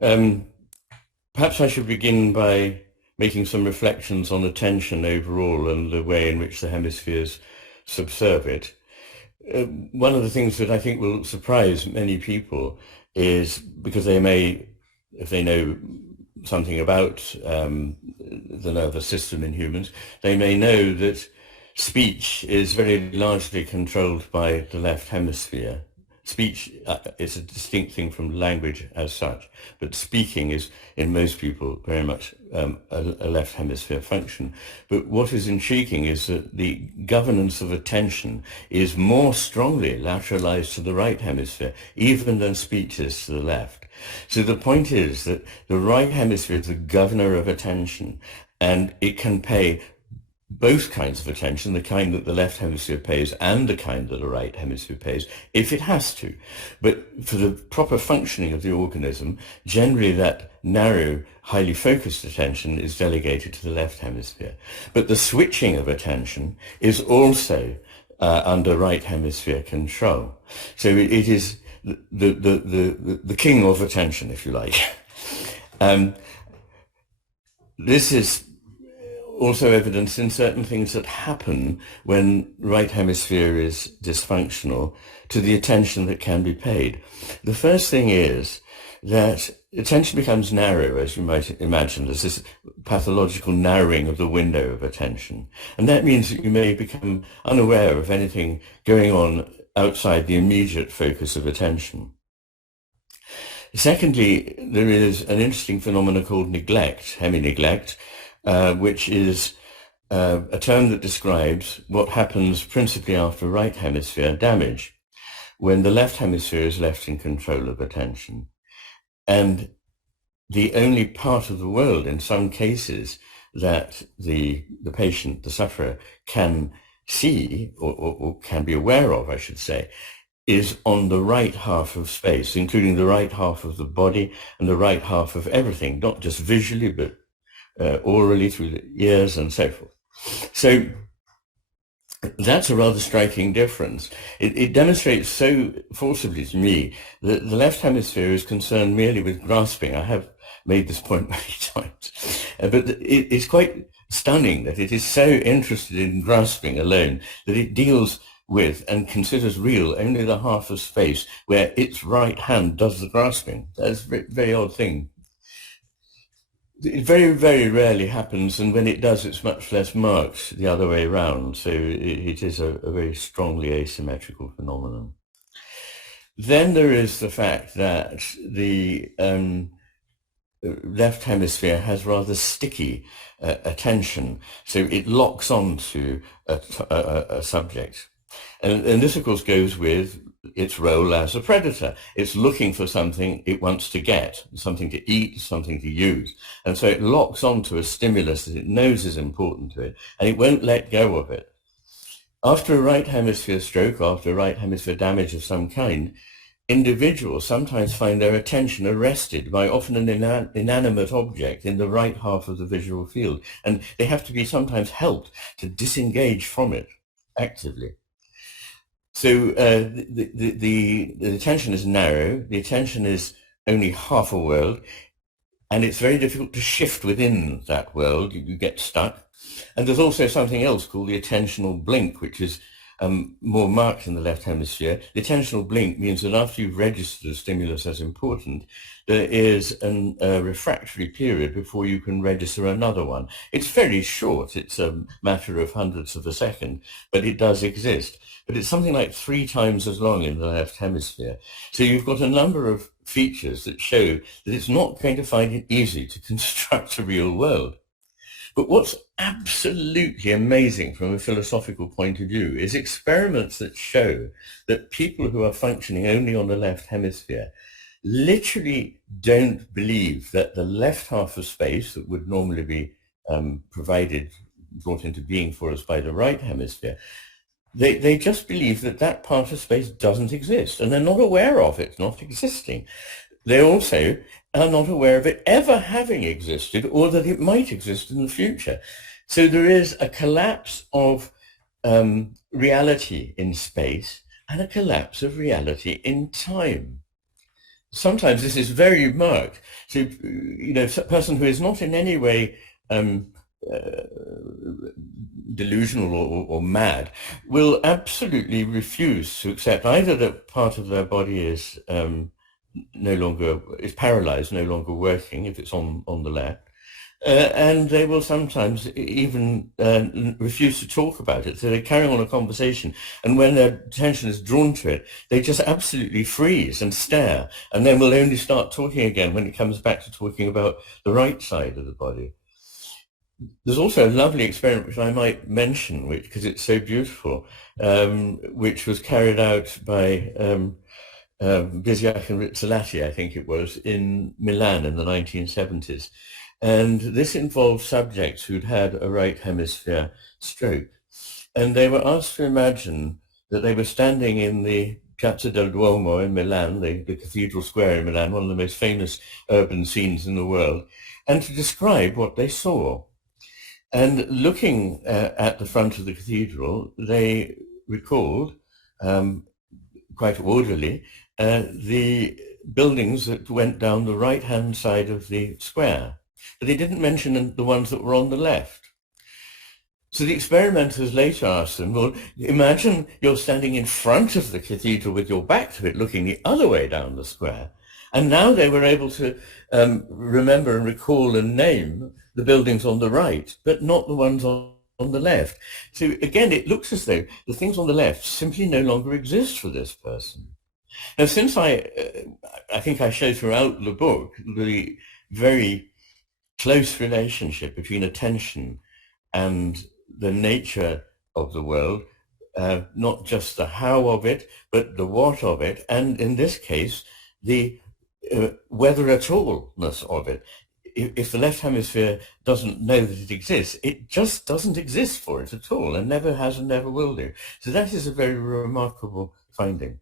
Um, Perhaps I should begin by making some reflections on attention overall and the way in which the hemispheres subserve it. One of the things that I think will surprise many people is because they may, if they know something about the nervous system in humans, they may know that speech is very largely controlled by the left hemisphere. Speech is a distinct thing from language as such, but speaking is, in most people, very much a left hemisphere function. But what is intriguing is that the governance of attention is more strongly lateralized to the right hemisphere, even than speech is to the left. So the point is that the right hemisphere is the governor of attention, and it can pay both kinds of attention, the kind that the left hemisphere pays and the kind that the right hemisphere pays, if it has to. But for the proper functioning of the organism, generally that narrow, highly focused attention is delegated to the left hemisphere. But the switching of attention is also under right hemisphere control. So it is the king of attention, if you like. This is also evidence in certain things that happen when right hemisphere is dysfunctional to the attention that can be paid. The first thing is that attention becomes narrow, as you might imagine. There's this pathological narrowing of the window of attention. And that means that you may become unaware of anything going on outside the immediate focus of attention. Secondly, there is an interesting phenomenon called neglect, hemi-neglect, which is a term that describes what happens principally after right hemisphere damage, when the left hemisphere is left in control of attention. And the only part of the world, in some cases, that the patient, the sufferer, can see or can be aware of, I should say, is on the right half of space, including the right half of the body and the right half of everything, not just visually, but orally through the ears and so forth. So that's a rather striking difference. It demonstrates so forcibly to me that the left hemisphere is concerned merely with grasping. I have made this point many times, but it's quite stunning that it is so interested in grasping alone that it deals with and considers real only the half of space where its right hand does the grasping. That's a very odd thing. It very, very rarely happens, and when it does, it's much less marked the other way around. So it is a very strongly asymmetrical phenomenon. Then there is the fact that the left hemisphere has rather sticky attention, so it locks on to a subject. And this, of course, goes with its role as a predator. It's looking for something it wants to get, something to eat, something to use. And so it locks onto a stimulus that it knows is important to it, and it won't let go of it. After a right hemisphere stroke, after a right hemisphere damage of some kind, individuals sometimes find their attention arrested by often an inanimate object in the right half of the visual field, and they have to be sometimes helped to disengage from it actively. So the attention is narrow, the attention is only half a world, and it's very difficult to shift within that world. You get stuck. And there's also something else called the attentional blink, which is more marked in the left hemisphere. The attentional blink means that after you've registered a stimulus as important, there is a refractory period before you can register another one. It's very short. It's a matter of hundredths of a second, but it does exist. But it's something like 3 times as long in the left hemisphere. So you've got a number of features that show that it's not going to find it easy to construct a real world. But what's absolutely amazing from a philosophical point of view is experiments that show that people who are functioning only on the left hemisphere literally don't believe that the left half of space that would normally be brought into being for us by the right hemisphere, they just believe that that part of space doesn't exist, and they're not aware of it not existing. They also are not aware of it ever having existed or that it might exist in the future. So there is a collapse of reality in space and a collapse of reality in time. sometimes this is very marked. So, a person who is not in any way um, uh, delusional or mad will absolutely refuse to accept either that part of their body is no longer is paralyzed, no longer working if it's on the left. And they will sometimes even refuse to talk about it. So they carry on a conversation. And when their attention is drawn to it, they just absolutely freeze and stare. And then will only start talking again when it comes back to talking about the right side of the body. There's also a lovely experiment which I might mention, which because it's so beautiful, which was carried out by Bizyak and Rizzolatti, I think it was, in Milan in the 1970s. And this involved subjects who'd had a right hemisphere stroke. And they were asked to imagine that they were standing in the Piazza del Duomo in Milan, the cathedral square in Milan, one of the most famous urban scenes in the world, and to describe what they saw. And looking at the front of the cathedral, they recalled, quite orderly, the buildings that went down the right-hand side of the square. But they didn't mention the ones that were on the left. So the experimenters later asked them, well, imagine you're standing in front of the cathedral with your back to it, looking the other way down the square. And now they were able to remember and recall and name the buildings on the right, but not the ones on the left. So again, it looks as though the things on the left simply no longer exist for this person. Now, since I think I show throughout the book the very close relationship between attention and the nature of the world, not just the how of it, but the what of it, and in this case, the whether at allness of it. If the left hemisphere doesn't know that it exists, it just doesn't exist for it at all, and never has and never will do. So that is a very remarkable finding.